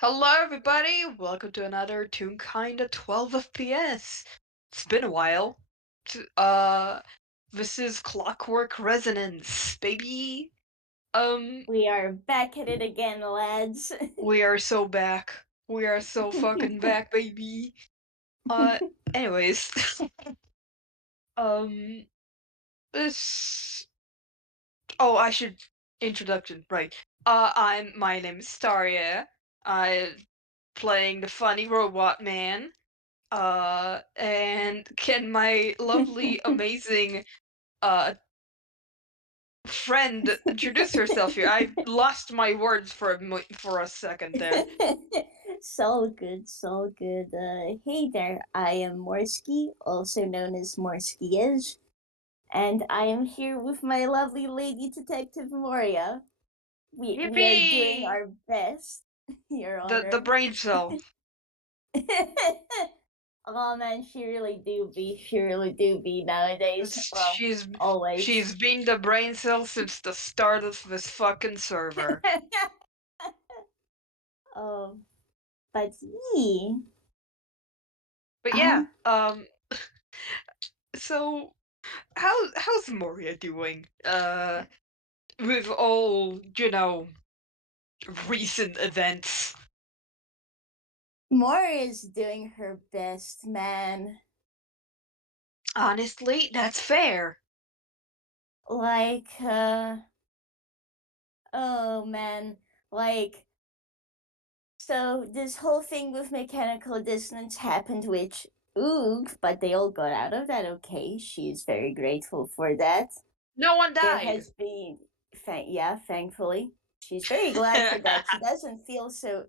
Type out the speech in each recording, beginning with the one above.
Hello, everybody. Welcome to another Toonkind at 12 FPS. It's been a while. T- Uh, this is Clockwork Resonance, baby. Um, We are back at it again, lads. we are so back. We are so fucking back, baby. Uh, anyways, um, this. Oh, I should introduction right. My name is Staria. I playing the funny robot man. And can my lovely, amazing, uh, friend introduce herself here? I lost my words for for a second there. So good, so good. Hey there, I am Morski, also known as Morski is, and I am here with my lovely lady detective Moria. We are doing Yippee! our best, Your The Honor. brain cell. Oh man, she really do be nowadays. Well, She's always. she's been the brain cell since the start of this fucking server. um, but yeah. But yeah, Um, so how's Moria doing? With all recent events. Moore is doing her best, man. Honestly, that's fair. Like, oh man, like, so this whole thing with mechanical dissonance happened, which, oog, but they all got out of that okay. She's very grateful for that. No one There died. has been, yeah, thankfully. She's very glad for that. She doesn't feel so,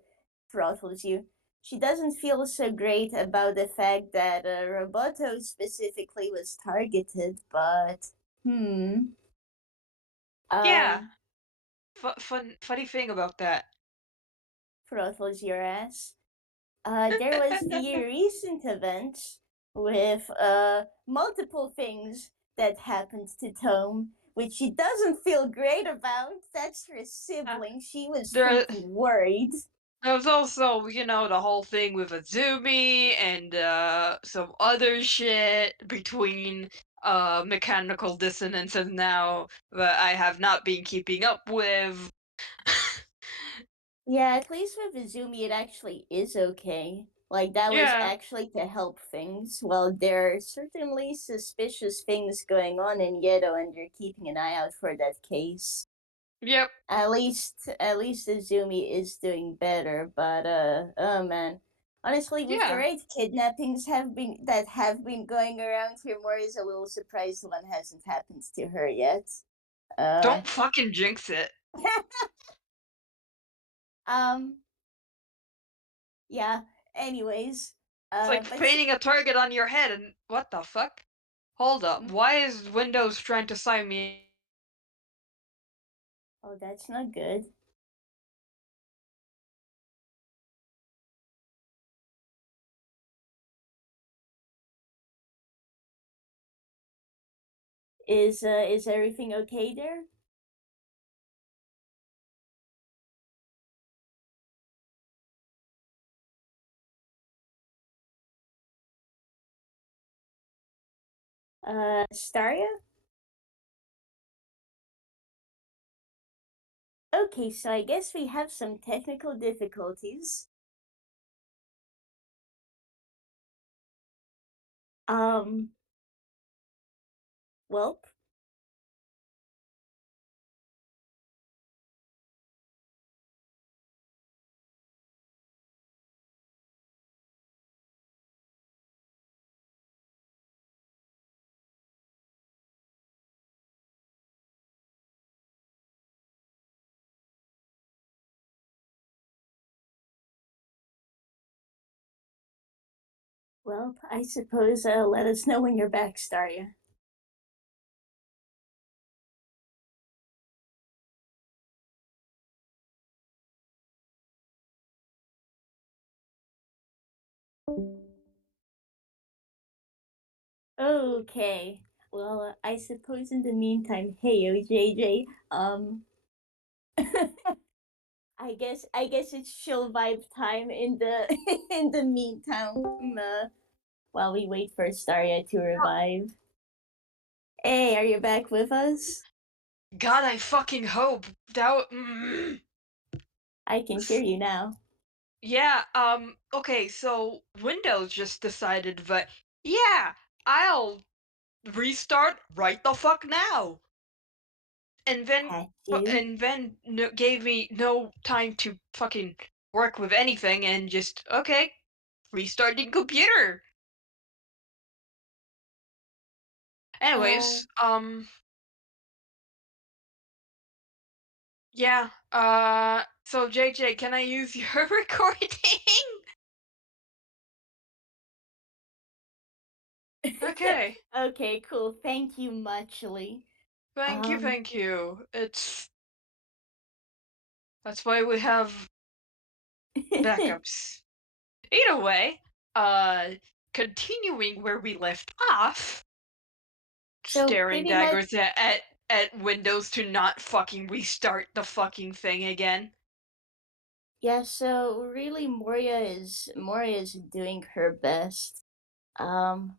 throttled as you. She doesn't feel so great about the fact that Roboto specifically was targeted, but Yeah. um, Funny thing about that. throttles your ass. There was the recent event with multiple things that happened to Tome, which she doesn't feel great about. That's her Uh, sibling. She was there, freaking worried. there was also, the whole thing with Azumi and some other shit between mechanical dissonance and now that I have not been keeping up with. Yeah, at least with Izumi, it actually is okay. Like, that was Yeah. actually to help things. Well, there are certainly suspicious things going on in Yedo, and you're keeping an eye out for that case. Yep. At least Izumi is doing better, but, oh man. Honestly, with the Yeah. right kidnappings have been going around here, more is a little surprised one hasn't happened to her yet. Uh, Don't fucking jinx it. um, yeah, anyways. It's like But painting a target on your head and what the fuck? Hold up. Why is Windows trying to sign me? oh, that's not good. Is everything okay there? Staria? Okay, so I guess we have some technical difficulties. Um, well, I suppose let us know when you're back, Staria. Okay. Well, I suppose in the meantime, hey, OJJ, I guess it's chill vibe time in the in the meantime, while we wait for Staria to revive. Hey, are you back with us? God, I fucking hope that. I can hear you now. Yeah. Okay. So Windows just decided that. Yeah, I'll restart right the fuck now, and then Had you? gave me no time to fucking work with anything, and just okay, restarting computer. Uh, Anyways, yeah. So JJ, can I use your recording? Okay. okay, cool. Thank you muchly. Thank you, Um, thank you. That's why we have backups. Either way, uh, continuing where we left off, so staring pretty much, daggers at Windows to not fucking restart the fucking thing again. yeah. So really, Moria is doing her best. Um,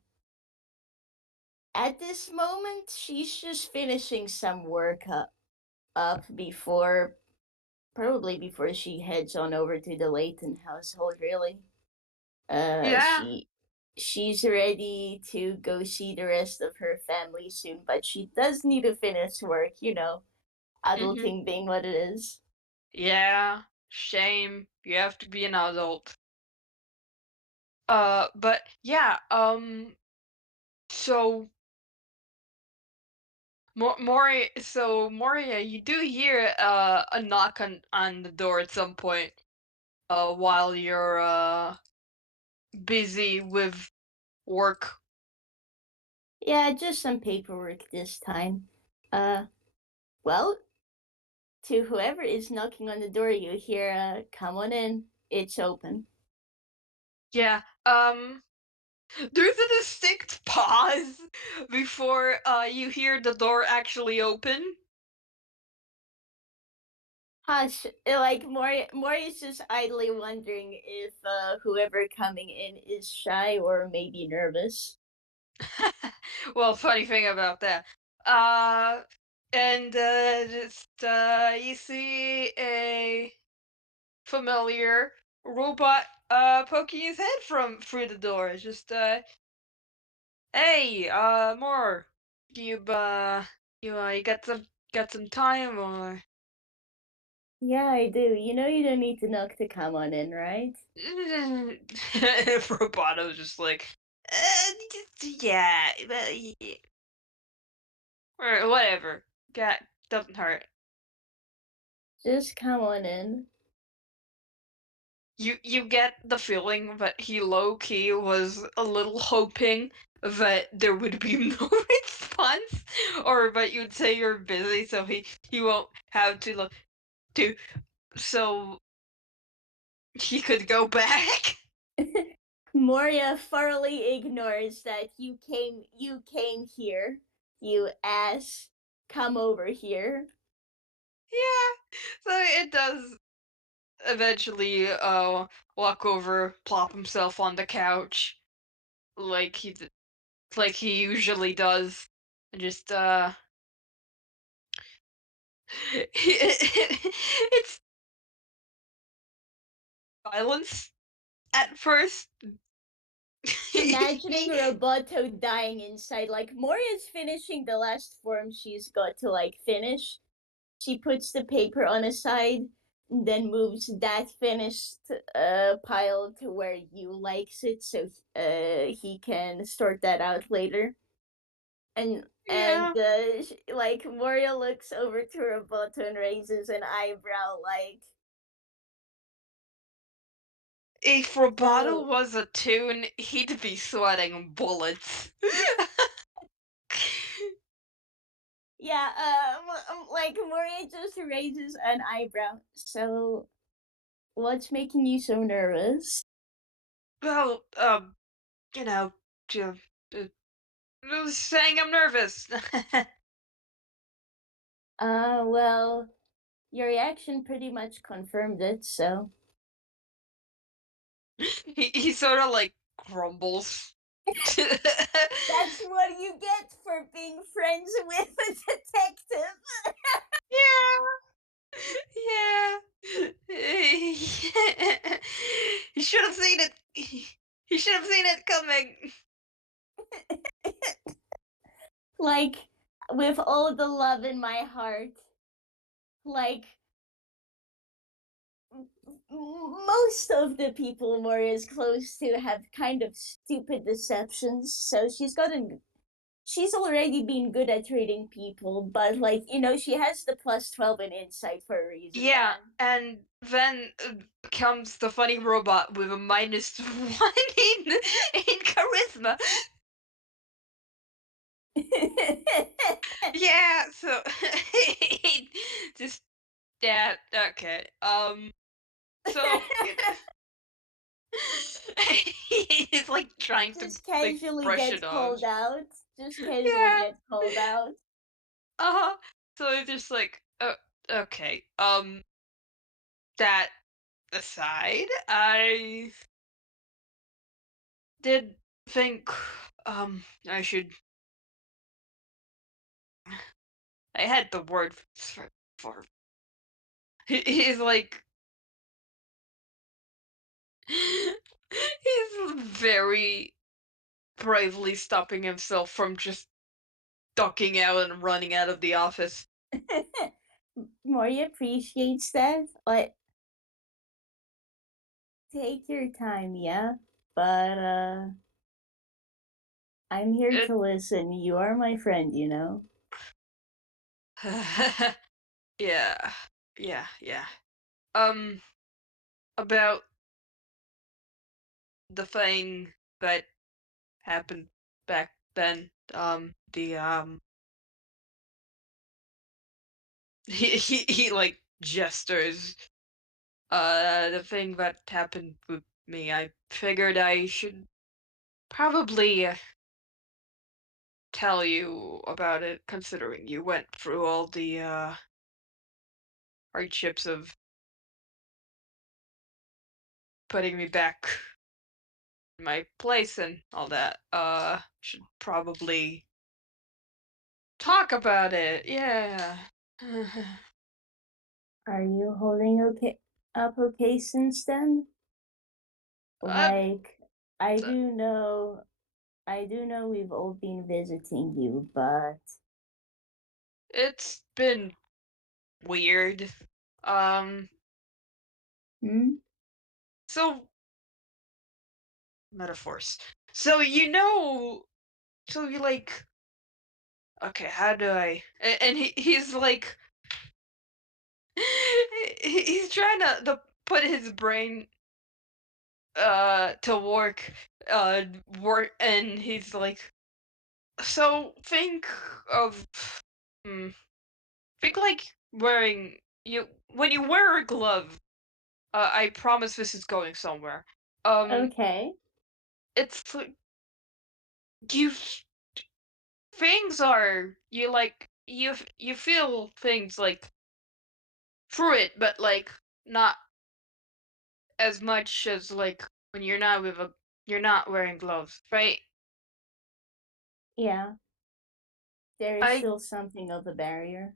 at this moment, she's just finishing some work up before probably before she heads on over to the Layton household. Really, uh, Yeah. she she's ready to go see the rest of her family soon, but she does need to finish work. Mhm. Adulting being what it is. Yeah. Shame. You have to be an adult. But yeah. So Moria. So Moria, you do hear a knock on the door at some point. While you're busy with work. Yeah, just some paperwork this time. Uh, well, to whoever is knocking on the door, you hear, "Come on in. It's open." Yeah. There's a distinct pause before you hear the door actually open. Hush! Like Maury is just idly wondering if whoever coming in is shy or maybe nervous. Well, funny thing about that. Uh, and just you see a familiar robot poking his head from through the door. Just hey, more. You you got some time or? Yeah, I do. You don't need to knock to come on in, right? Roboto's just like, yeah, but or whatever. Got doesn't hurt. Just come on in. You get the feeling that he low key was a little hoping that there would be no response, or that you'd say you're busy, so he won't have to look to so he could go back. Moria thoroughly ignores that you came here. You ass, come over here. Yeah, so it does eventually walk over, plop himself on the couch like like he usually does, and just it's violence at first. Imagining Roboto dying inside, like Moria's finishing the last form she's got to like finish. She puts the paper on a side, and then moves that finished pile to where you likes it, so he can sort that out later. And Yeah, like Moria looks over to Roboto and raises an eyebrow, like if Roboto so. was a tune, he'd be sweating bullets. Yeah, like Moria just raises an eyebrow. So, what's making you so nervous? Well, you know, ju- uh, saying I'm nervous. Well, Your reaction pretty much confirmed it, so. He sort of like grumbles. That's what you get for being friends with a detective. Yeah, yeah. He should have seen it. He should have seen it coming. Like, with all the love in my heart, like, most of the people Moria is close to have kind of stupid deceptions, so she's already been good at reading people, but like, she has the plus 12 in insight for a reason, Yeah, man. and then comes the funny robot with a minus one in charisma. Yeah, so just that. Okay. So he's like trying to Just like casually brush gets it off. called out. Just casually Yeah. gets called out. Uh-huh. So it's just like, okay. That aside, I did think I should. I had the word for he's like he's very bravely stopping himself from just ducking out and running out of the office. Moria appreciates that. Like, take your time, yeah? But, I'm here It to listen. You are my friend, you know? yeah. Yeah. Um about the thing that happened back then. The he like gestures. The thing that happened with me. I figured I should probably tell you about it, considering you went through all the hardships of putting me back in my place and all that. Should probably talk about it. Yeah. Are you holding okay since then? uh, Like, I do know, I do know we've all been visiting you, but it's been weird. Um, hmm? so metaphors. So you know, so you like, okay, how do I? And he's like, he's trying to put his brain to work, and he's like, so think of, hmm, think like wearing you when you wear a glove. I promise this is going somewhere. Um, Okay. it's like you things are you like you feel things like through it, but like not as much as like when you're not wearing gloves, right? Yeah, there is I still something of a barrier.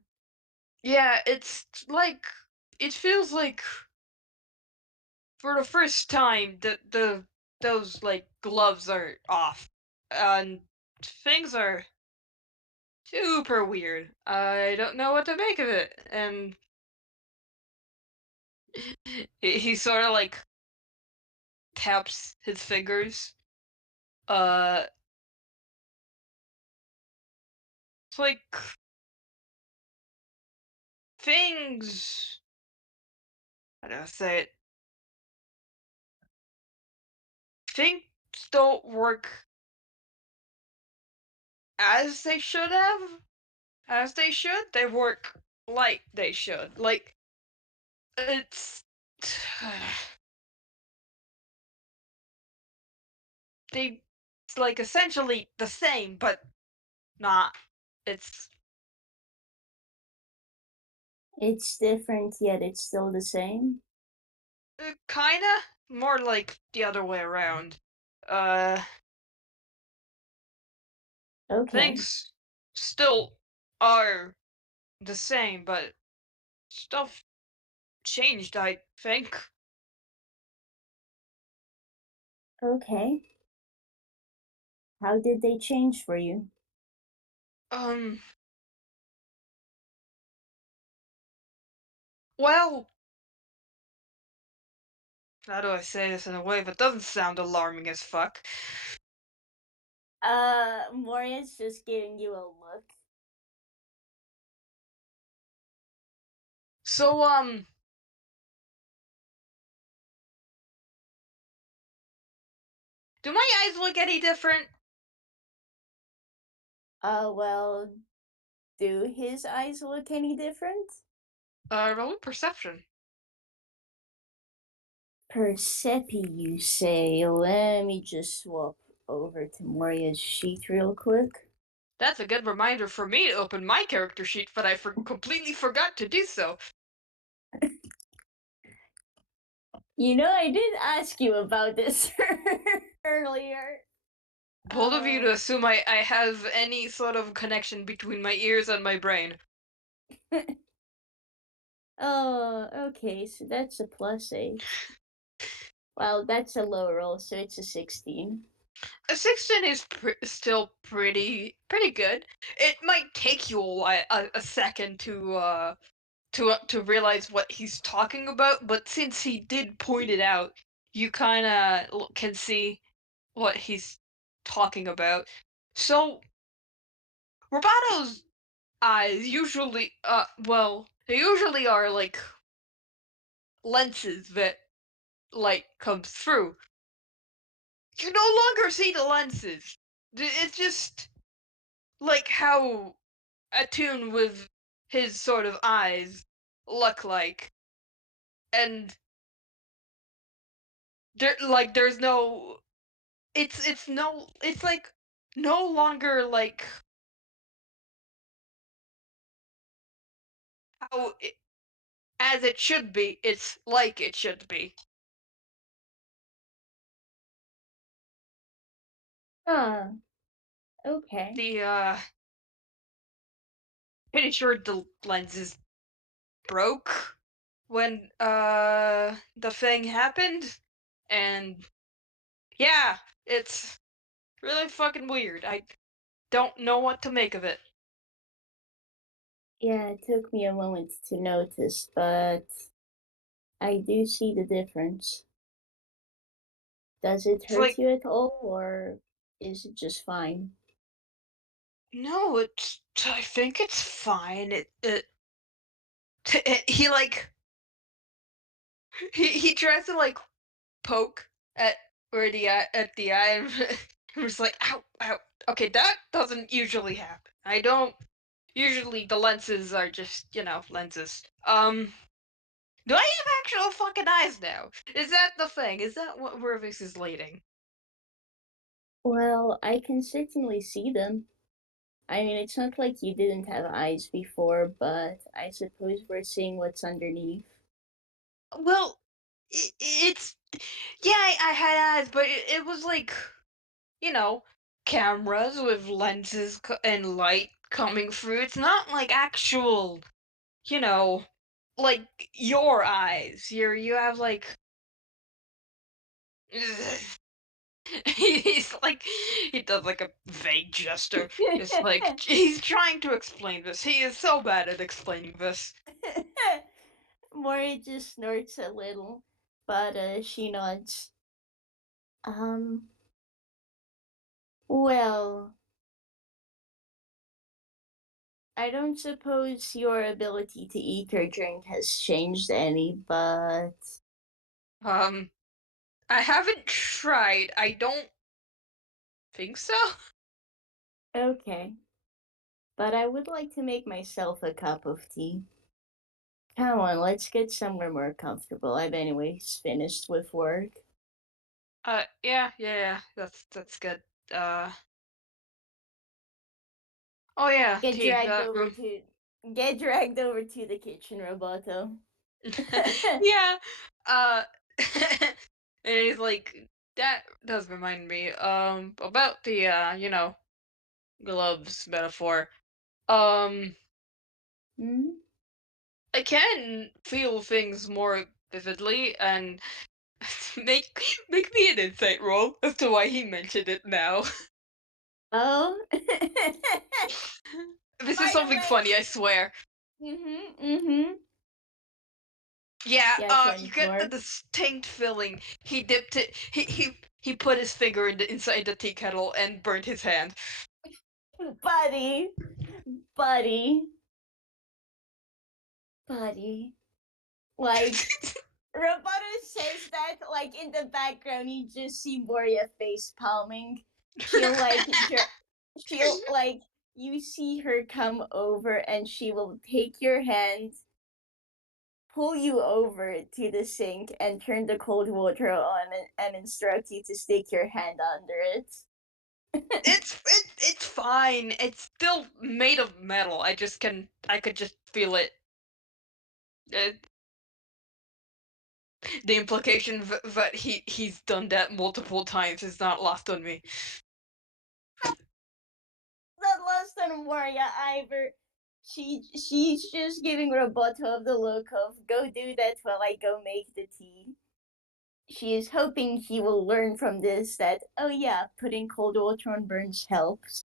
Yeah, it's like it feels like for the first time the those like gloves are off, and things are super weird. I don't know what to make of it, and he sort of like taps his fingers. Uh, it's like things. How do I say it? Things don't work as they should have. As they should. They work like they should. Like it's. They it's like essentially the same, but not. It's It's different, yet it's still the same. Kinda more like the other way around. Uh, Okay, things still are the same, but stuff changed, I think. okay. How did they change for you? Um, well, how do I say this in a way that doesn't sound alarming as fuck? Moria's just giving you a look. So, do my eyes look any different? Well, do his eyes look any different? Roll perception. Persepi, you say? Let me just swap over to Moria's sheet real quick. That's a good reminder for me to open my character sheet, but I completely forgot to do so. You know, I did ask you about this earlier. Bold of you to Um, assume I have any sort of connection between my ears and my brain. oh, okay, so that's a +8. Well, that's a low roll, so it's a 16. A 16 is still pretty good. It might take you a second to realize what he's talking about, but since he did point it out, you kind of can see what he's talking about. So Roboto's eyes usually, well, they usually are like lenses that light comes through. You no longer see the lenses. It's just like how a tune with his sort of eyes look like, and there's no. It's no. It's like no longer like how as it should be. It's like it should be. Huh, okay. The pretty sure the lenses broke when the thing happened, and yeah, it's really fucking weird. I don't know what to make of it. Yeah, it took me a moment to notice, but I do see the difference. Does it It's hurt like, you at all, or is it just fine? no, it's. I think it's fine. He like he tries to like poke at where the eye at the eye, and I'm just like, ow, ow. Okay, that doesn't usually happen. I don't. Usually the lenses are just lenses. Do I have actual fucking eyes now? Is that the thing? Is that what Wervix is leading? Well, I can certainly see them. I mean, it's not like you didn't have eyes before, but I suppose we're seeing what's underneath. Well, it's yeah, I had eyes, but it was like you know cameras with lenses and light coming through. It's not like actual, you know, like your eyes. You have like he's like he does like a vague gesture. It's like he's trying to explain this. He is so bad at explaining this. Mori just snorts a little, but she nods. Um, well, I don't suppose your ability to eat or drink has changed any, but Um, I haven't tried. I don't think so. okay. But I would like to make myself a cup of tea. Come on, let's get somewhere more comfortable. I've anyways finished with work. Yeah. That's good. Uh, oh yeah, Get tea. dragged over to. Get dragged over to the kitchen, Roboto. Yeah. Uh and he's like, that does remind me about the gloves metaphor. Um Hmm? I can feel things more vividly and make make me an insight roll as to why he mentioned it now. Oh. This is By the something way, funny, I swear. mm-hmm. Yeah, Yeah, tell you me get the more. distinct feeling. He dipped it. He put his finger inside the tea kettle and burnt his hand. Buddy, buddy, buddy. Like, Roboto says that, like, in the background, you just see Moria face palming. She'll, like, she'll, like, you see her come over and she will take your hand, pull you over to the sink, and turn the cold water on and instruct you to stick your hand under it. It's fine. It's still made of metal. I could just feel it. Uh, the implication that he's done that multiple times is not lost on me. Not lost on Moria either. She's just giving Roboto the look of go do that while I go make the tea. She is hoping he will learn from this that oh yeah, putting cold water on burns helps.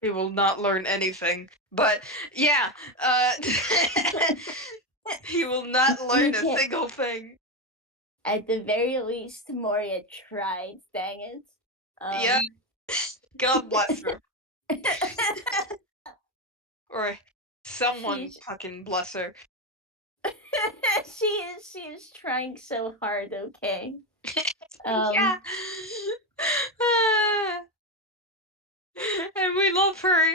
He will not learn anything. But yeah, he will not learn You a can't. single thing. At the very least, Moria tried. Dang it. Yeah, Um. God bless her. Or someone she's fucking bless her. she is trying so hard. Okay. Yeah. Um. And we love her.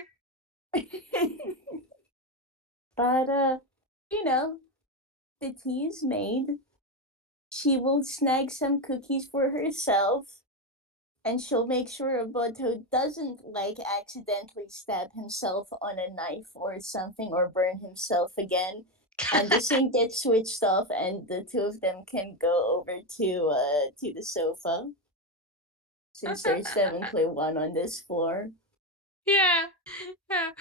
but you know, the tea is made. She will snag some cookies for herself, and she'll make sure Roboto doesn't like accidentally stab himself on a knife or something or burn himself again. And the sink gets switched off, and the two of them can go over to the sofa since there's definitely one on this floor. Yeah. Yeah.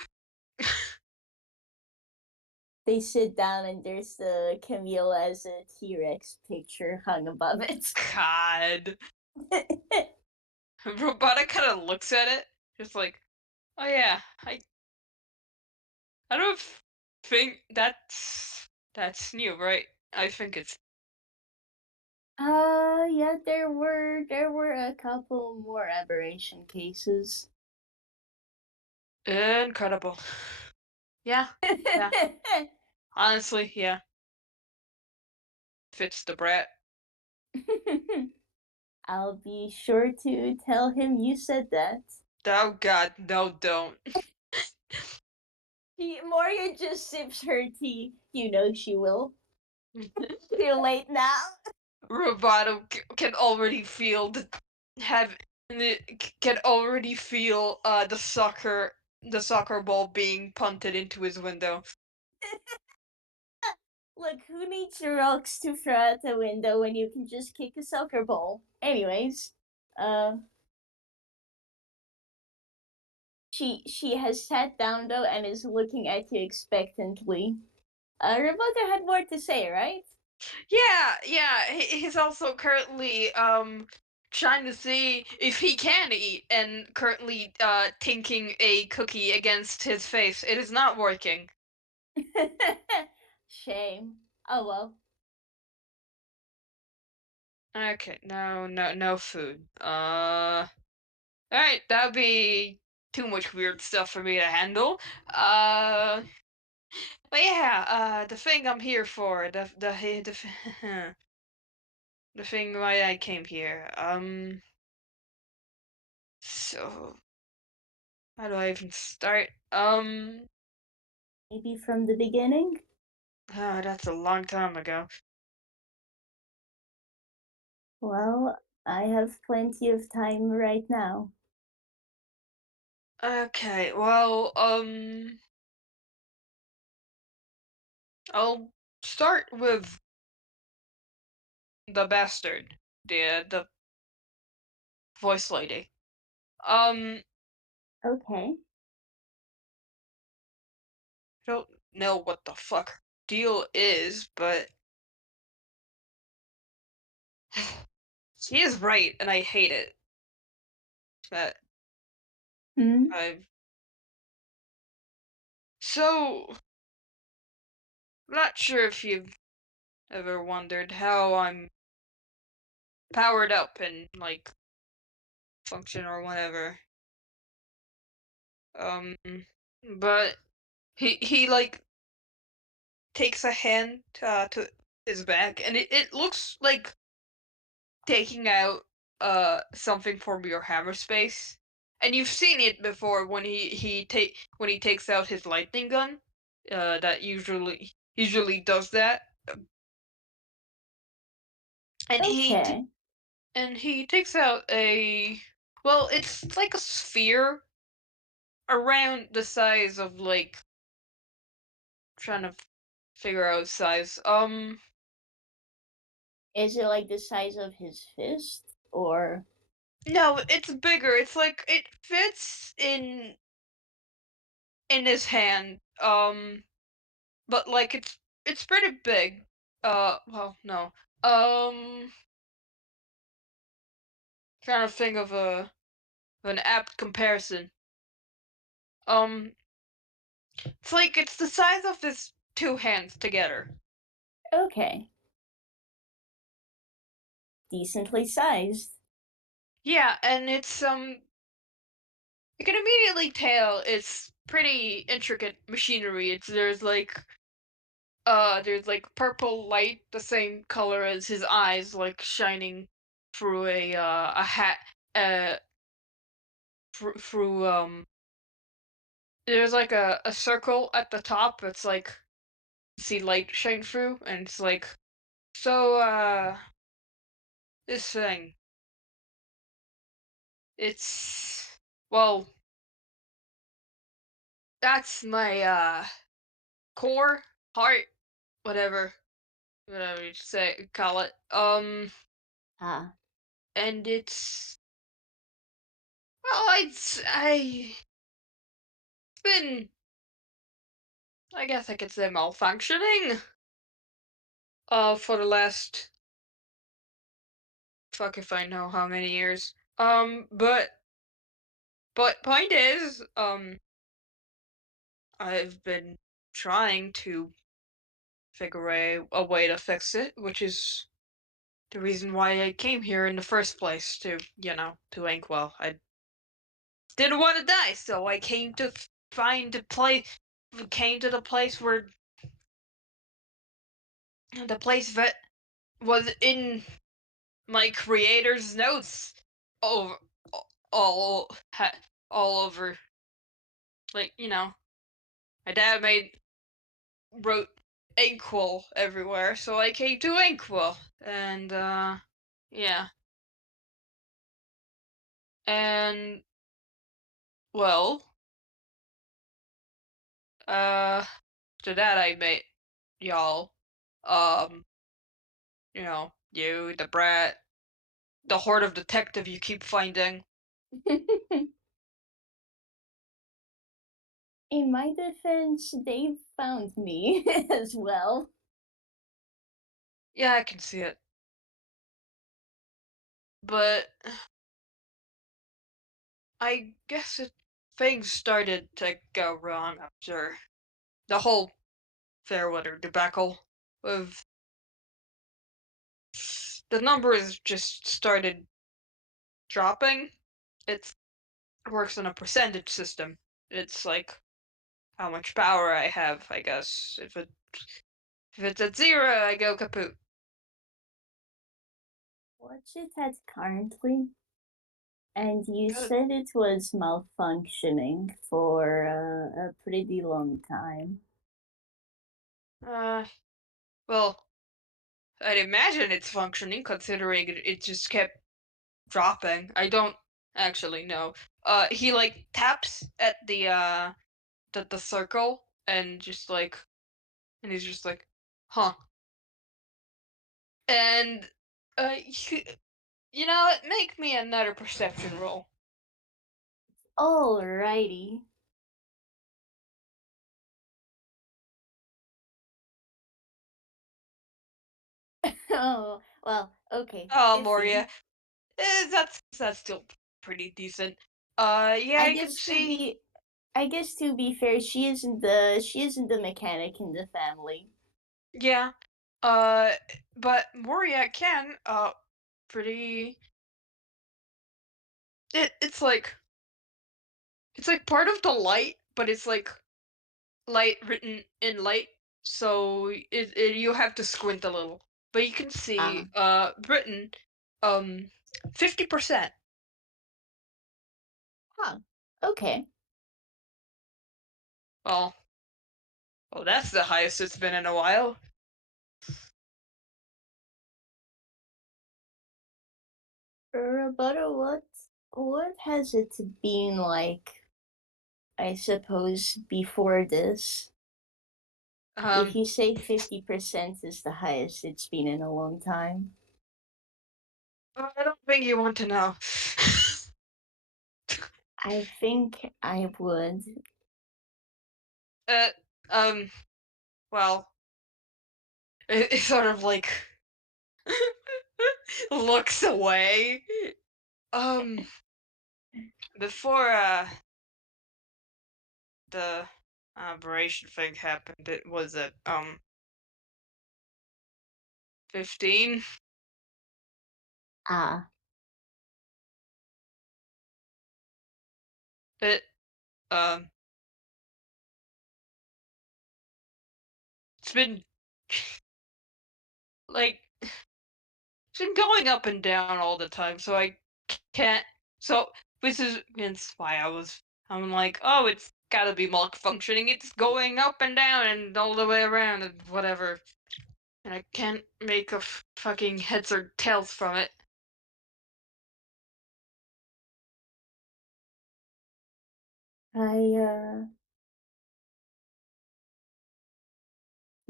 They sit down, and there's the Camille as a T Rex picture hung above it. God. Robotic kind of looks at it, just like, oh yeah, I don't think that's new, right? I think it's Yeah, there were a couple more aberration cases. incredible. Yeah, yeah. Honestly, yeah, fits the brat. I'll be sure to tell him you said that. Oh God, no, don't. Moria just sips her tea. You know she will. Too late now. Roboto can already feel have can already feel the soccer ball being punted into his window. Look, who needs rocks to throw out the window when you can just kick a soccer ball? Anyways, uh, she has sat down though and is looking at you expectantly. Roboto had more to say, right? Yeah, yeah. He's also currently trying to see if he can eat, and currently tinking a cookie against his face. It is not working. Shame. Oh well. Okay, no food. All right, that'd be too much weird stuff for me to handle. Uh, but yeah, the thing I'm here for, the thing why I came here. So how do I even start? Maybe from the beginning? That's a long time ago. Well, I have plenty of time right now. Okay, well, I'll start with the bastard, the voice lady. Um, Okay. don't know what the fuck her deal is, but she is right, and I hate it. That Hmm. I've so not sure if you've ever wondered how I'm powered up and like function or whatever. Um, but he like takes a hand to his back, and it looks like taking out something from your hammer space. And you've seen it before when when he takes out his lightning gun. That usually does that. And Okay. he takes out a, well, it's like a sphere around the size of like, trying to figure out size. Is it like the size of his fist, or No, it's bigger. It's like it fits in his hand. But like it's pretty big. Well, no. Um, Trying to think of an apt comparison. Um, it's like it's the size of his two hands together. okay, decently sized? Yeah, and it's you can immediately tell it's pretty intricate machinery. It's there's like purple light, the same color as his eyes, like shining through a hat, uh through there's like a circle at the top. It's like see light shine through, and it's like, so this thing, it's, well, that's my core, heart, whatever, whatever you say, call it. Ah. And it's, well, I been, I guess I could say, malfunctioning for the last, fuck if I know how many years. But point is, I've been trying to figure a way to fix it, which is the reason why I came here in the first place, to, to Inkwell. I didn't want to die, so I came to find a place, came to the place that was in my creator's notes, over, all, all over, like, my dad wrote Inkwell everywhere, so I came to Inkwell, and, yeah. And, well, uh, to that I met y'all. Um, you, the brat, the horde of detective you keep finding. In my defense, they found me as well. Yeah, I can see it. But I guess things started to go wrong after the whole Fairweather debacle. With the numbers just started dropping. It works on a percentage system. It's like how much power I have, I guess. If it's at zero, I go kaput. What's it at currently? And you Uh, said it was malfunctioning for a pretty long time. uh, well, I'd imagine it's functioning considering it just kept dropping. I don't actually know. He like taps at the circle and just like And he's just like, huh. And you, you know what? Make me another perception roll. Alrighty. Oh, well, okay. Oh, Moria. 15. That's still pretty decent. Yeah, I you can guess to see. be I guess to be fair, she isn't the mechanic in the family. Yeah. Uh, but Moria can pretty. It's like part of the light, but it's like light written in light, so you have to squint a little. But you can see Ah, written 50%. huh. Okay. Well, well, that's the highest it's been in a while. Roboto, what has it been like, I suppose, before this? If Um, you say 50% is the highest it's been in a long time, I don't think you want to know. I think I would. uh, um, well, it sort of like looks away. Um, before the aberration thing happened, it was at 15. Ah, It um it's been like it's been going up and down all the time, so I can't. So this is hence why I'm like, oh, it's gotta be malfunctioning. It's going up and down and all the way around and whatever, and I can't make a fucking heads or tails from it. I,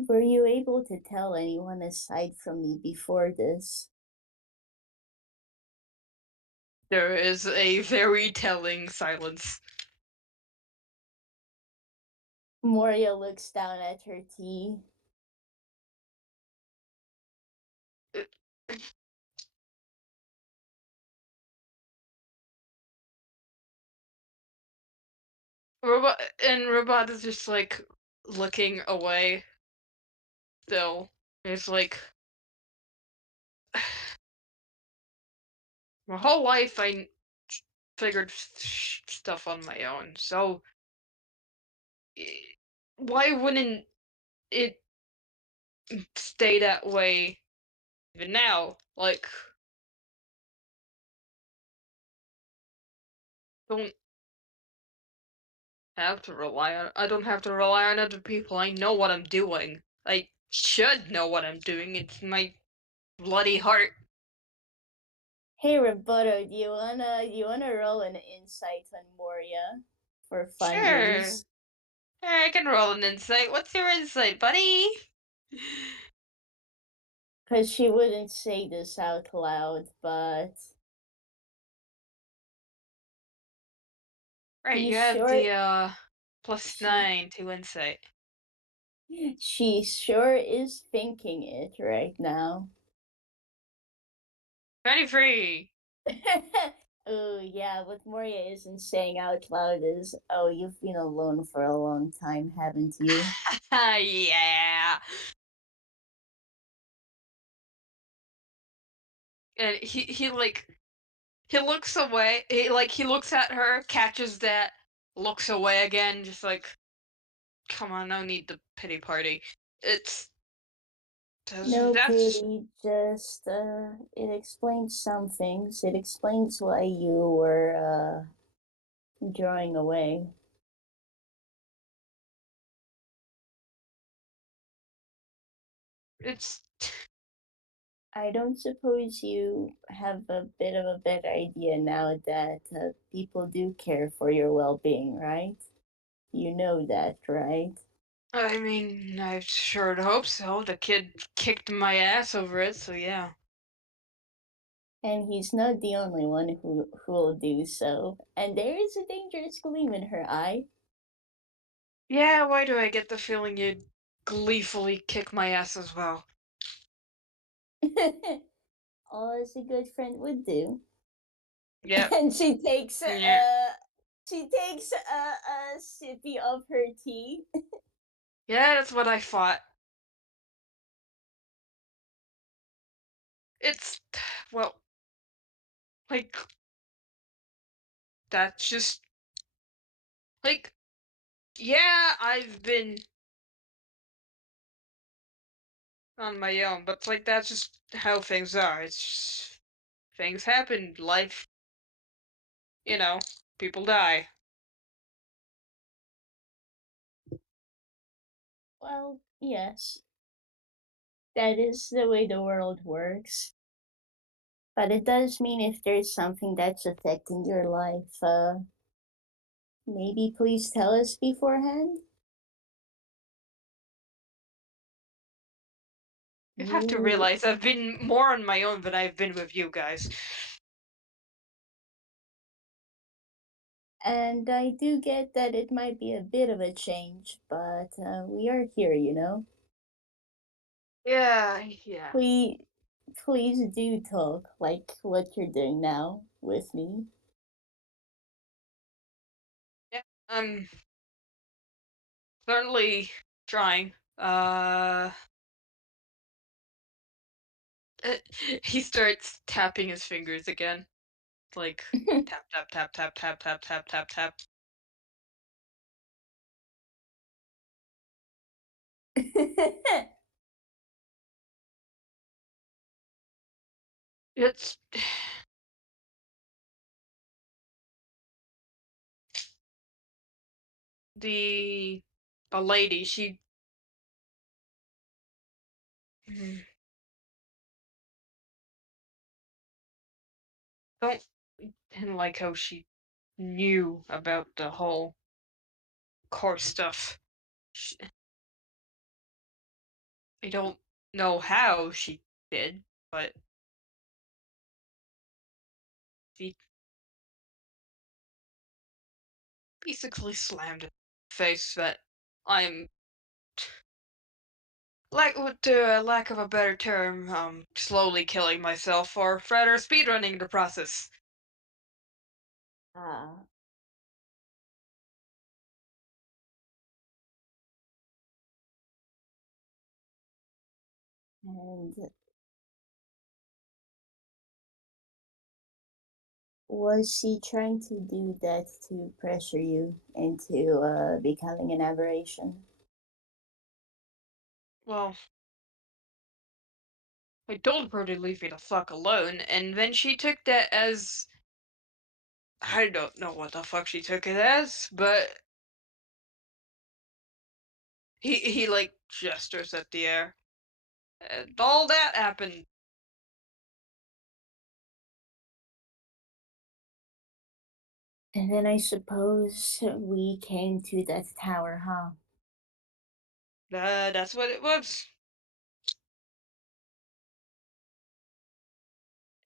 were you able to tell anyone aside from me before this? There is a very telling silence. Moria looks down at her tea. Robot is just like looking away still. It's like my whole life I figured stuff on my own. So why wouldn't it stay that way even now? Like, don't have to rely on. I don't have to rely on other people. I know what I'm doing. I should know what I'm doing. It's my bloody heart. Hey Roboto, do you wanna roll an insight on Moria for Sure. funsies? I can roll an insight. What's your insight, buddy? Cause she wouldn't say this out loud, but Right, she you have sure the plus she 9 to insight. she sure is thinking it right now. 23. Oh yeah, what Moria isn't saying out loud is, "Oh, you've been alone for a long time, haven't you?" Yeah. And he like he looks away. He looks at her, catches that, looks away again, just like, come on, no need the pity party. It's No that's pity, just it explains some things. It explains why you were drawing away. it's I don't suppose you have a bit of a better idea now that people do care for your well being, right? You know that, right? I mean, I sure hope so. The kid kicked my ass over it, so yeah. And he's not the only one who'll do so. And there is a dangerous gleam in her eye. Yeah, why do I get the feeling you'd gleefully kick my ass as well? All as a good friend would do. Yep. And Yeah. she takes a sippy of her tea. Yeah, that's what I thought. It's, well, like, that's just, like, yeah, I've been on my own, but, like, that's just how things are. It's just, things happen. Life, you know, people die. Well, yes, that is the way the world works. But it does mean if there's something that's affecting your life, maybe please tell us beforehand. You have to You realize I've been more on my own than I've been with you guys. and I do get that it might be a bit of a change, but we are here, you know. Yeah, yeah. Please, please do talk like what you're doing now with me. Yeah, I'm certainly trying. He starts tapping his fingers again. Like, tap, tap, tap, tap, tap, tap, tap, tap, tap. It's the a lady, she mm, don't didn't like how she knew about the whole core stuff. Sh I don't know how she did, but she basically slammed in the face that I'm, like, with the lack of a better term, slowly killing myself, or rather speedrunning the process. Ah, and was she trying to do that to pressure you into becoming an aberration? Well, I told her to leave me the fuck alone, and then she took that as, I don't know what the fuck she took it as, but he like gestures at the air. And all that happened. And then I suppose we came to that tower, huh? That's what it was.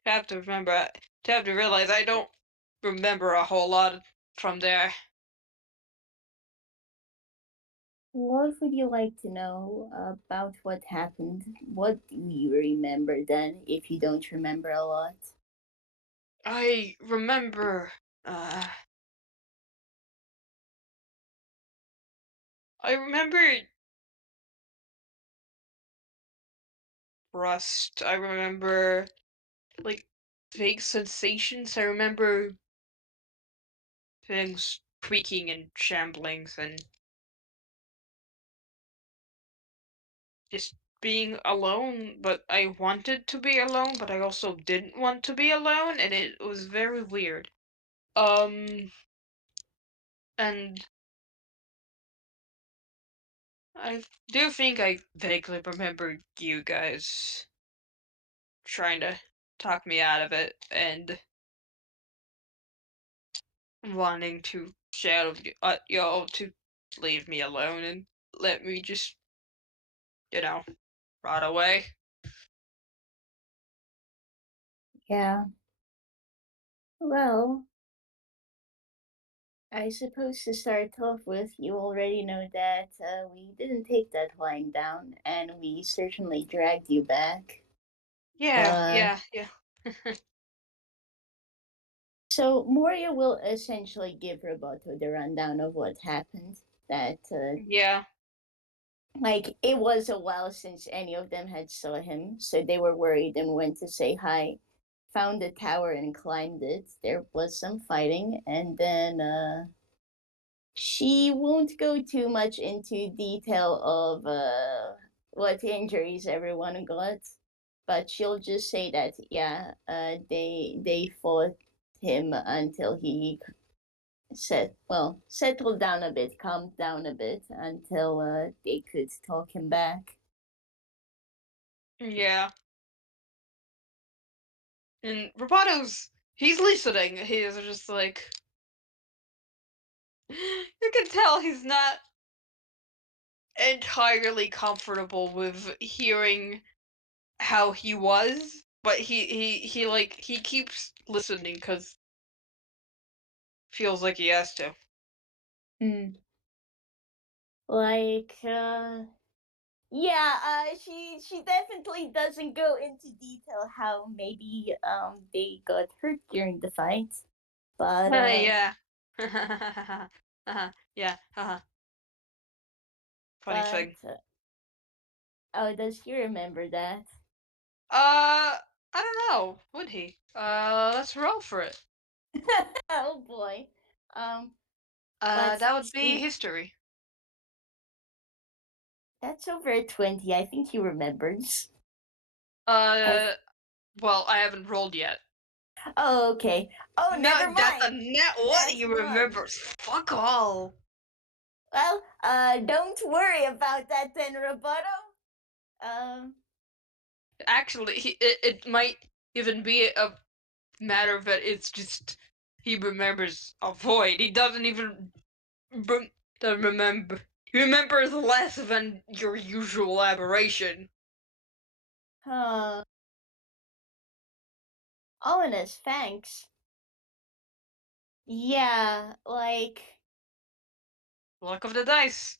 Have to remember, have to realize I don't remember a whole lot from there. What would you like to know about what happened? What do you remember then, if you don't remember a lot? I remember, uh, I remember rust. I remember, like, vague sensations. I remember things tweaking and shamblings and just being alone, but I wanted to be alone, but I also didn't want to be alone, and it was very weird. Um, and I do think I vaguely remember you guys trying to talk me out of it and wanting to shout at y'all to leave me alone and let me just, you know, rot away. Yeah. Well, I suppose to start off with, you already know that we didn't take that lying down, and we certainly dragged you back. Yeah, But yeah, yeah. so Moria will essentially give Roboto the rundown of what happened. That Yeah. like it was a while since any of them had saw him, so they were worried and went to say hi. Found the tower and climbed it. There was some fighting, and then she won't go too much into detail of what injuries everyone got, but she'll just say that yeah, they fought him until he settled down a bit, calmed down a bit until they could talk him back. Yeah. And Roboto's he's listening. He's just like you can tell he's not entirely comfortable with hearing how he was, but he like he keeps listening because feels like he has to. Hmm. Like yeah, she definitely doesn't go into detail how maybe they got hurt during the fight, but Yeah. Yeah. Funny but thing. oh, does he remember that? I don't know. Would he? Let's roll for it. Oh boy, let's That would be see. history. That's over a 20. I think he remembers. I Uh, well, I haven't rolled yet. oh okay. Oh, No, never that's a mind. net what That's he one. remembers. Fuck all. Well, don't worry about that then, Roboto. Um, Actually, it might even be a matter of that it's just he remembers a void. He doesn't even rem- doesn't remember. He remembers less than your usual aberration. huh. Ominous, thanks. Yeah, like Luck of the dice.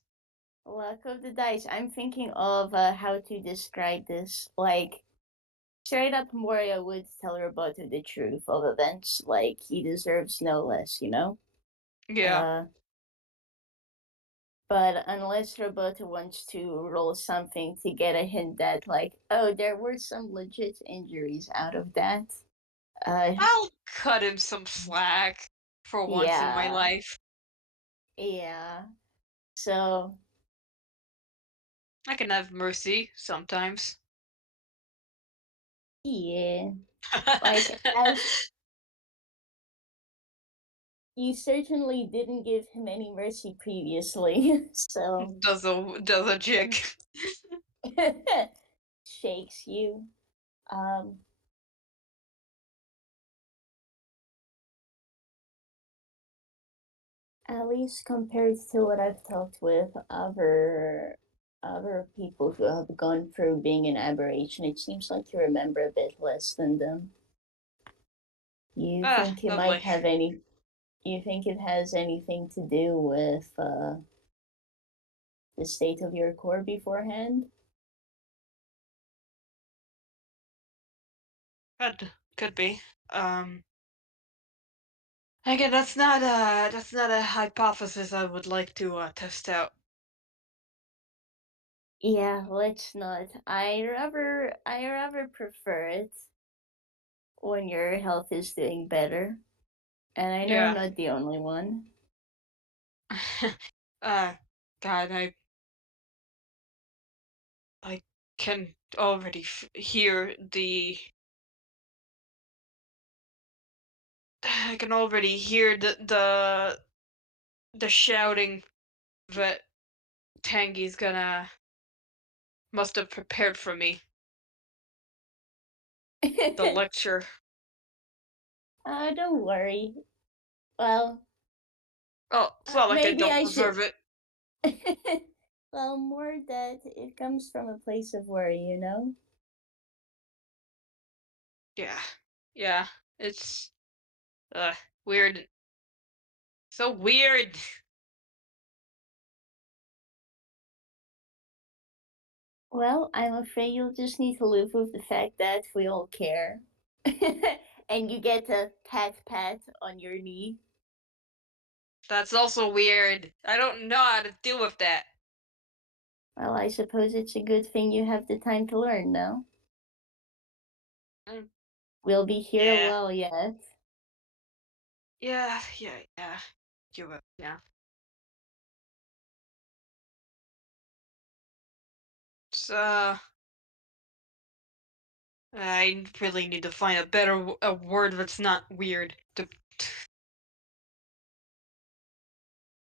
luck of the dice. I'm thinking of how to describe this. Like straight up, Moria would tell Roboto the truth of events. Like he deserves no less, you know. Yeah. Uh, but unless Roboto wants to roll something to get a hint that, like, oh, there were some legit injuries out of that. Uh, I'll cut him some slack for once in my yeah, life. yeah. So I can have mercy sometimes. yeah, like as you certainly didn't give him any mercy previously, so does a jig. shakes you. Um, at least compared to what I've talked with other people who have gone through being an aberration, it seems like you remember a bit less than them. You Ah, think it might lovely. have any? You think it has anything to do with the state of your core beforehand? Could be. Again, that's not a hypothesis I would like to test out. Yeah, let's not. I rather prefer it when your health is doing better. And I know I'm Yeah. not the only one. uh, God, I can already hear I can already hear the shouting that Tangy's gonna must have prepared for me. The lecture. Don't worry. Well, Oh, it's not like I maybe don't I should. deserve it. Well, more that it comes from a place of worry, you know? Yeah. Yeah. It's weird. So weird. Well, I'm afraid you'll just need to live with the fact that we all care. And you get a pat on your knee. That's also weird. I don't know how to deal with that. Well, I suppose it's a good thing you have the time to learn, no? Mm, We'll be here a yeah. while yet. Yeah, yeah, yeah. Give up. Yeah. So, I really need to find a better a word that's not weird.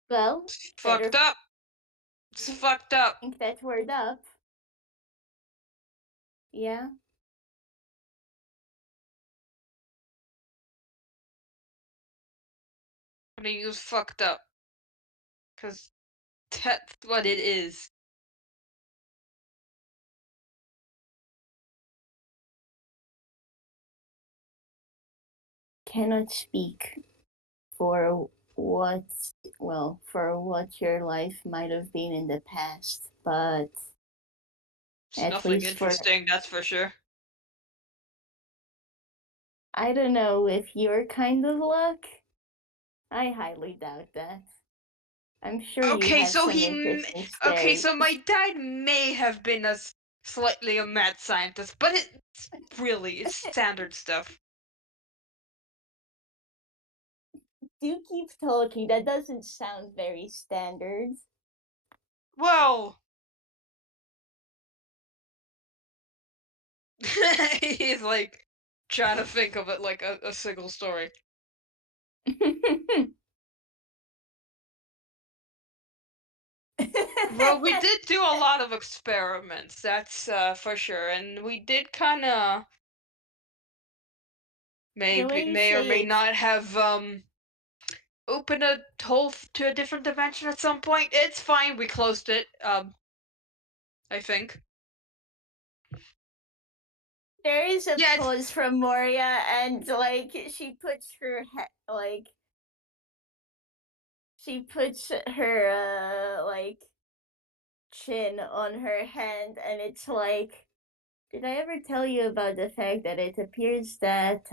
Well, It's better fucked up. It's fucked up. think that word up. Yeah? I'm gonna use fucked up. Cause that's what it is. Cannot speak for what, well, for what your life might have been in the past, but It's at nothing least for, interesting, that's for sure. I don't know, with your kind of luck, I highly doubt that. I'm sure you Okay, have so some interesting okay, so my stories. dad may have been slightly a mad scientist, but it's standard stuff. Do keep talking, that doesn't sound very standard. Well, he's like trying to think of it like a single story. Well, we did do a lot of experiments, that's for sure, and we did kind of The way maybe you may or say may it, not have opened a hole to a different dimension at some point. It's fine, we closed it. I think. there is a Yeah, pause from Moria, and like she puts her like chin on her hand, and it's like, did I ever tell you about the fact that it appears that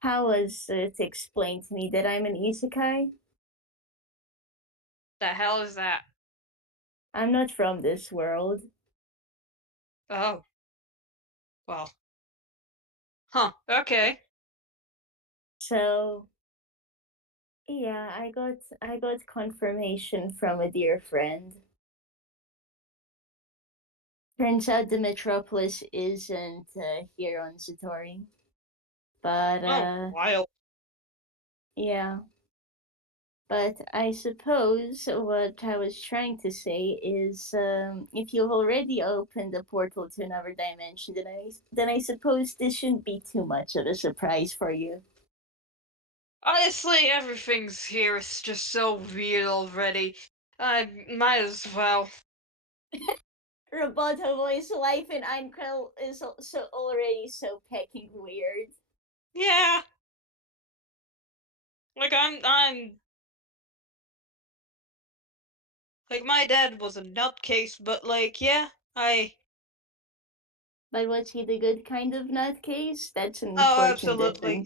how was it explained to me that I'm an isekai? the hell is that? I'm not from this world. Oh, well. Huh, okay. So yeah, I got confirmation from a dear friend. Turns out the metropolis isn't here on Satori. But Oh, wild. yeah. But I suppose what I was trying to say is, if you've already opened a portal to another dimension, then I suppose this shouldn't be too much of a surprise for you. Honestly, everything's here is just so weird already. I might as well. Roboto voice life in Einkrell is so already so pecking weird. Yeah, like like my dad was a nutcase, but like, yeah, But was he the good kind of nutcase? That's an oh, important absolutely.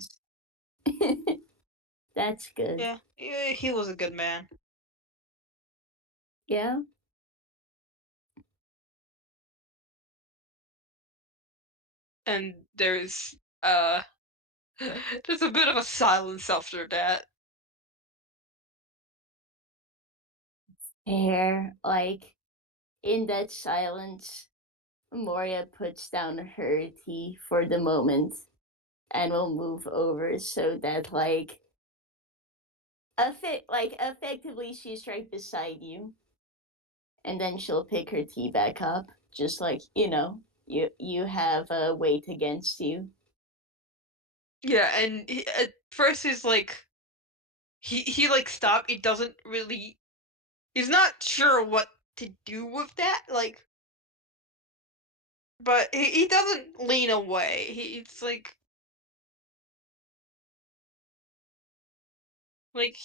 difference. That's good. Yeah, he was a good man. Yeah. And there's, just a bit of a silence after that. Hair, like in that silence, Moria puts down her tea for the moment and will move over so that effectively she's right beside you, and then she'll pick her tea back up, just like you have a weight against you. Yeah, and at first he's like, he like stopped. He doesn't really he's not sure what to do with that. Like, but he doesn't lean away. It's like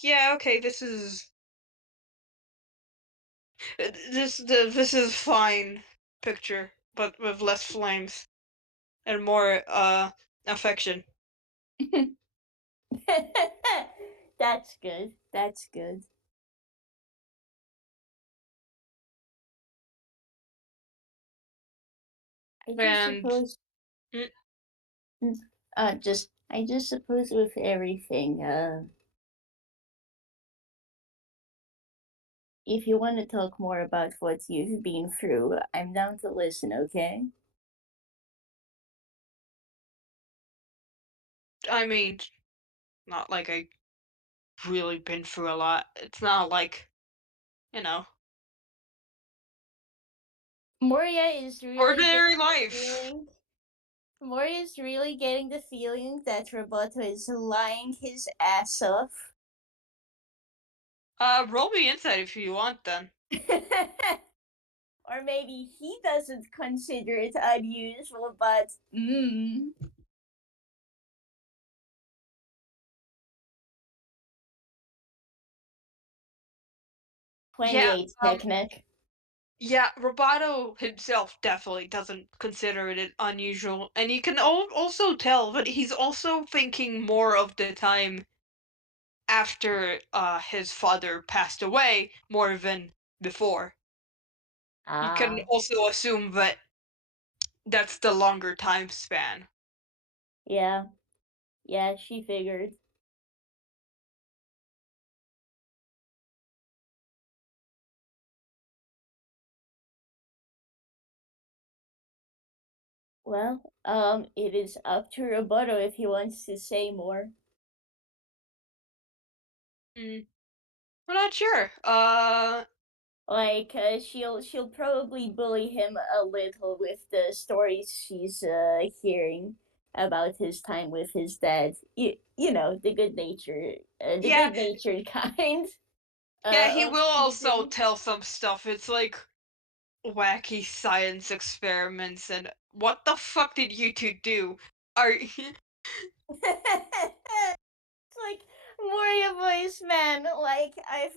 yeah, okay, this is fine picture, but with less flames and more affection. That's good. That's good. I just And suppose, mm, mm, I just suppose with everything, if you want to talk more about what you've been through, I'm down to listen, okay? I mean, not like I really been through a lot. It's not like you know Moria is really ordinary getting the life. feeling. Moria is really getting the feeling that Roboto is lying his ass off. Roll me inside if you want then. Or maybe he doesn't consider it unusual, but Yeah, 28 technic. yeah, Roboto himself definitely doesn't consider it unusual, and you can also tell that he's also thinking more of the time after his father passed away more than before. You can Ah, also assume that that's the longer time span. yeah, yeah, she figured. Well, it is up to Roboto if he wants to say more. Mm, I'm not sure. Like, she'll probably bully him a little with the stories she's hearing about his time with his dad. You know, the Yeah, good natured kind yeah, he of will also teasing. tell some stuff. It's like wacky science experiments and what the fuck did you two do? Are Like Moria voice, man. Like I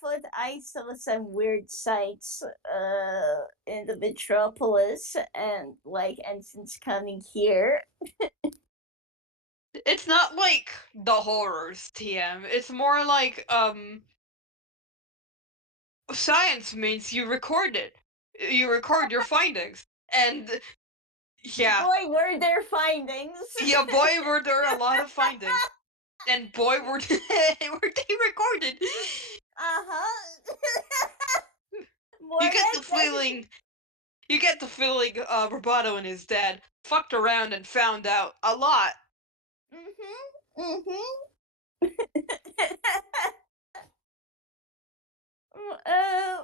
thought I saw some weird sights in the metropolis, and since coming here. it's not like the horrors TM. It's more like science means you record it. You record your findings. And yeah, Boy, were there findings. yeah, boy were there a lot of findings. And boy were were they recorded. Uh-huh. You get Moria the doesn't. feeling Roboto and his dad fucked around and found out a lot. Mm-hmm. Mm-hmm. uh,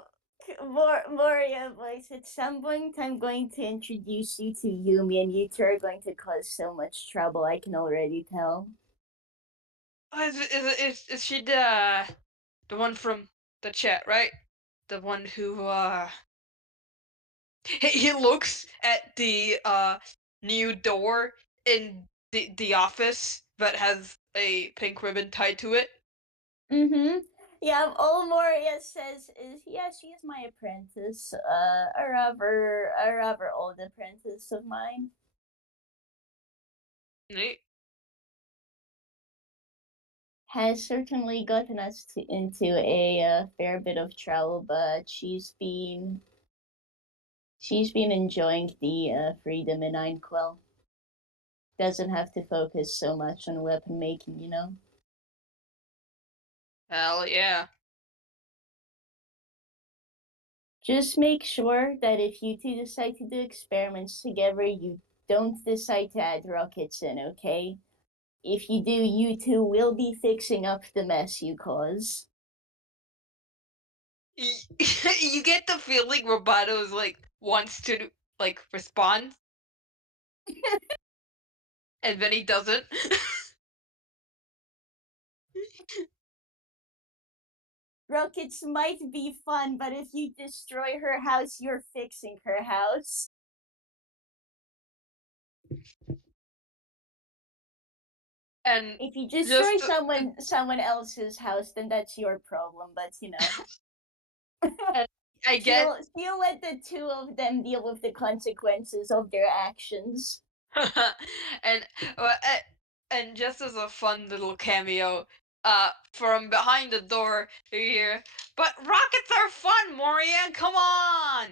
Moria voice. At some point, I'm going to introduce you to Yumi, and you two are going to cause so much trouble. I can already tell. Is she the one from the chat, right? The one who he looks at the new door in the office that has a pink ribbon tied to it. Mm-hmm. Yeah, all Moria says is, yeah, she is my apprentice. A rather old apprentice of mine. Neat. Has certainly gotten us into a fair bit of trouble, but she's been enjoying the freedom in Einquell. Doesn't have to focus so much on weapon making, you know. Hell yeah. Just make sure that if you two decide to do experiments together, you don't decide to add rockets in, okay? If you do, you two will be fixing up the mess you cause. You get the feeling Roboto is like wants to like respond and then he doesn't. Rockets might be fun, but if you destroy her house, you're fixing her house. And If you destroy just someone else's house, then that's your problem. But and I get she'll let the two of them deal with the consequences of their actions. and uh, uh, and just as a fun little cameo, from behind the door you hear, "But rockets are fun, Moria. Come on."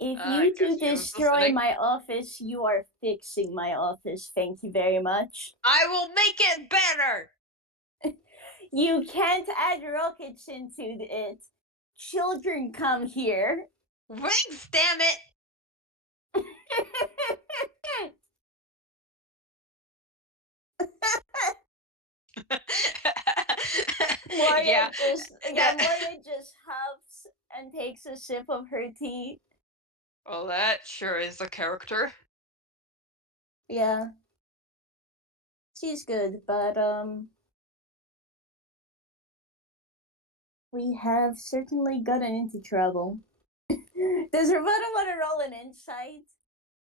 If I you two guess she was destroy listening. my office, you are fixing my office. Thank you very much. I will make it better. You can't add rockets into it. Children come here. Wings, damn it. Yeah, that. Moria just huffs and takes a sip of her tea. Well, that sure is a character. Yeah, she's good, but we have certainly gotten into trouble. Does Roboto want to roll an insight?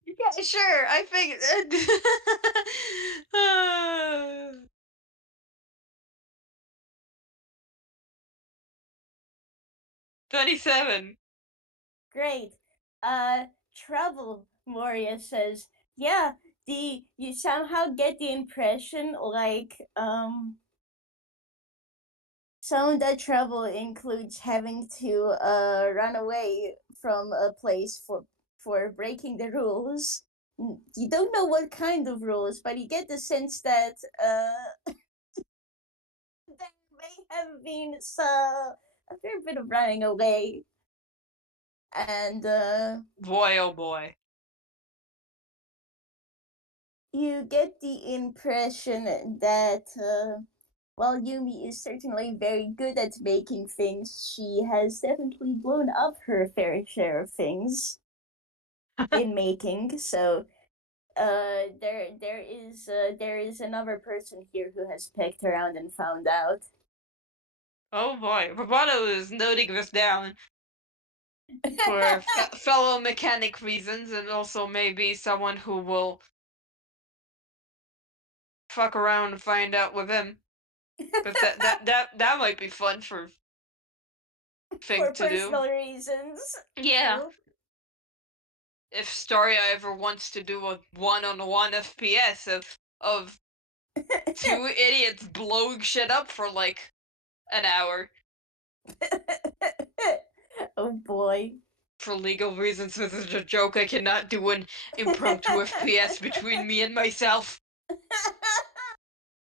Yeah, sure. I think. 27. Great. Trouble, Moria says. Yeah, the you somehow get the impression like some of that trouble includes having to run away from a place for breaking the rules. You don't know what kind of rules, but you get the sense that there may have been a fair bit of running away, and Boy, oh boy. you get the impression that while Yumi is certainly very good at making things, she has definitely blown up her fair share of things in making. So there is another person here who has peeked around and found out. Oh boy. Roboto is noting this down for fellow mechanic reasons, and also maybe someone who will fuck around and find out with him. Because that might be fun for thing For to do. personal reasons. Yeah. True. If Staria ever wants to do a one-on-one FPS of two idiots blowing shit up for like an hour Oh boy. for legal reasons, this is a joke. I cannot do an impromptu FPS between me and myself.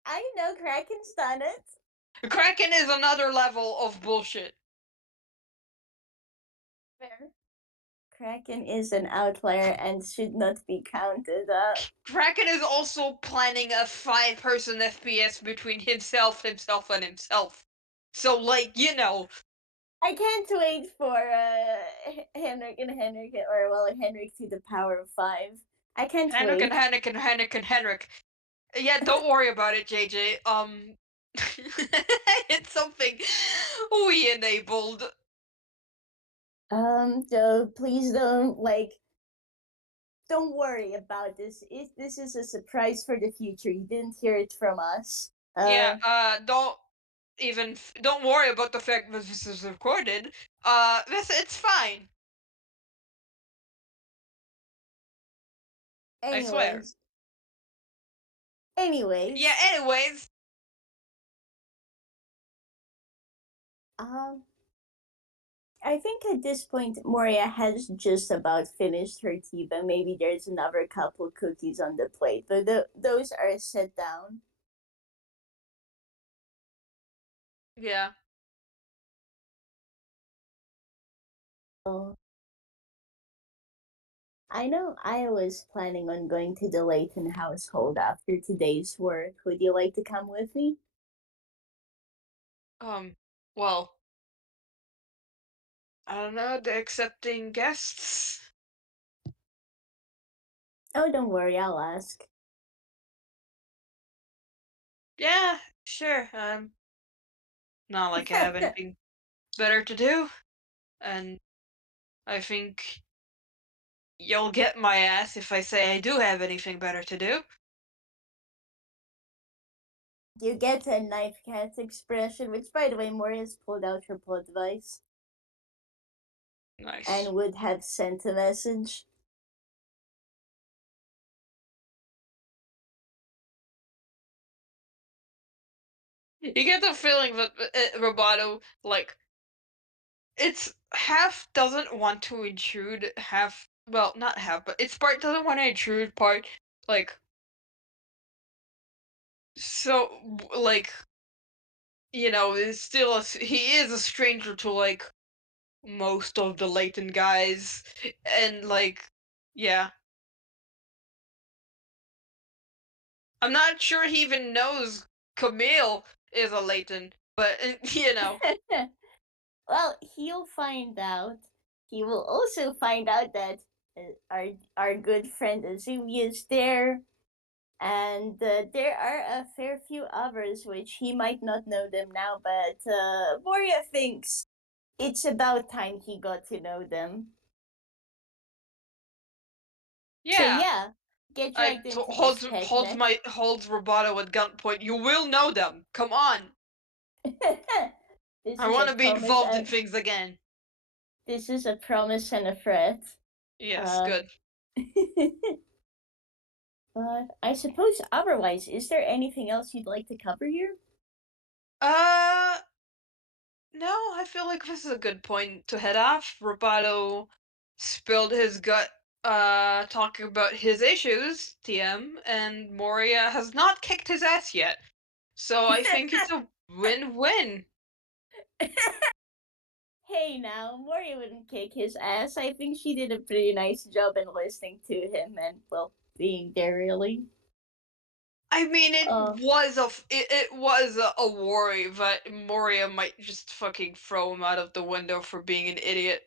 I know Kraken's done it. Kraken is another level of bullshit. Fair. Kraken is an outlier and should not be counted. Kraken is also planning a five-person FPS between himself, and himself. So, like, you know, I can't wait for Henrik and Henrik, or well, Henrik to the power of five. I can't Henrik and wait. Henrik and Henrik and Henrik. Yeah, don't worry about it, JJ. It's something we enabled. So please don't worry about this. If this is a surprise for the future, you didn't hear it from us. Yeah, don't worry about the fact that this is recorded. It's fine. I swear. Anyways, Yeah, anyways, anyways. um, I think at this point Moria has just about finished her tea, but maybe there's another couple cookies on the plate. But those are set down. Yeah. So I know I was planning on going to the Layton household after today's work. Would you like to come with me? Well, I don't know, the accepting guests? Oh, don't worry, I'll ask. Yeah, Sure. Not like I have anything better to do, and I think you'll get my ass if I say I do have anything better to do. You get a knife cat expression, which by the way, Moria's pulled out her plot device Nice. and would have sent a message. You get the feeling that Roboto, like, it's half doesn't want to intrude, half, well, not half, but its part doesn't want to intrude, part, like, so, like, is still he is a stranger to, like, most of the Leighton guys, and, like, yeah. I'm not sure he even knows Camille is a Leighton, but, Well, he'll find out. He will also find out that our good friend Azumi is there, and there are a fair few others which he might not know them now, but Moria thinks it's about time he got to know them. So yeah. yeah, get dragged into this Holds picnic. Roboto at gunpoint. You will know them. Come on. This I is a want to be promise. involved in things again. This is a promise and a threat. Yes, Uh, good. but I suppose otherwise, is there anything else you'd like to cover here? Uh, no, I feel like this is a good point to head off. Roboto spilled his gut, talking about his issues, TM, and Moria has not kicked his ass yet. So I think it's a win-win. Hey now, Moria wouldn't kick his ass. I think she did a pretty nice job in listening to him and, well, being there really. I mean, Uh, it was a worry that Moria might just fucking throw him out of the window for being an idiot.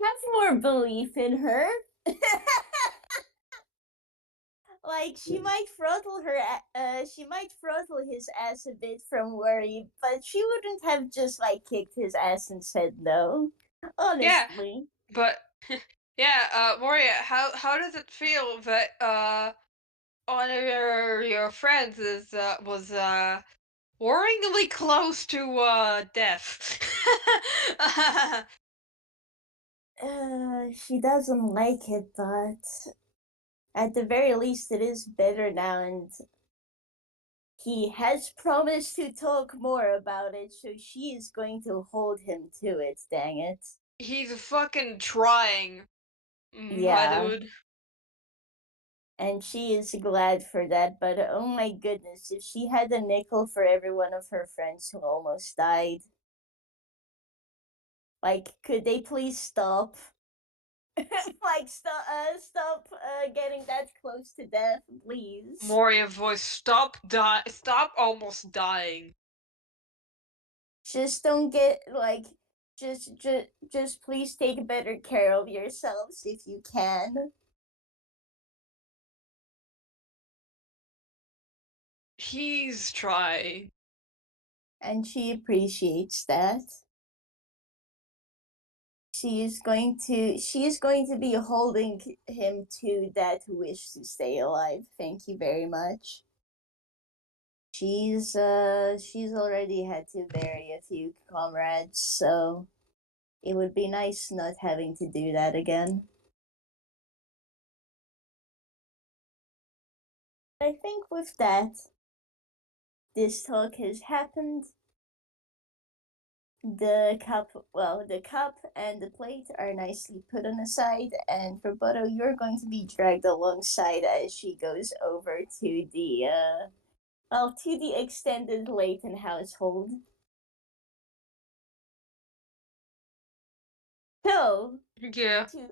have more belief in her. Like she might throttle his ass a bit from worry, but she wouldn't have just like kicked his ass and said no. Yeah, Honestly. but yeah, Moria, how does it feel that one of your friends is was worryingly close to death? She doesn't like it, but at the very least it is better now, and he has promised to talk more about it, so she is going to hold him to it, dang it. He's fucking trying, my Yeah, dude. and she is glad for that, but oh my goodness, if she had a nickel for every one of her friends who almost died, like, could they please stop? Like, stop getting that close to death, please. Moria voice, stop almost dying. Just don't get like just please take better care of yourselves if you can. He's trying. And she appreciates that. She is going to be holding him to that wish to stay alive. Thank you very much. She's already had to bury a few comrades, so it would be nice not having to do that again. I think with that, this talk has happened. The cup and the plate are nicely put on the side, and for Roboto, you're going to be dragged alongside as she goes over to the extended Layton household. So, Yeah. to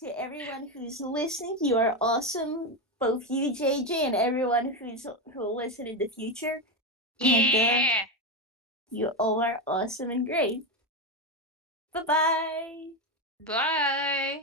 to everyone who's listening, you are awesome. Both you, JJ, and everyone who'll listen in the future, and Yeah. you all are awesome and great. Bye bye. Bye.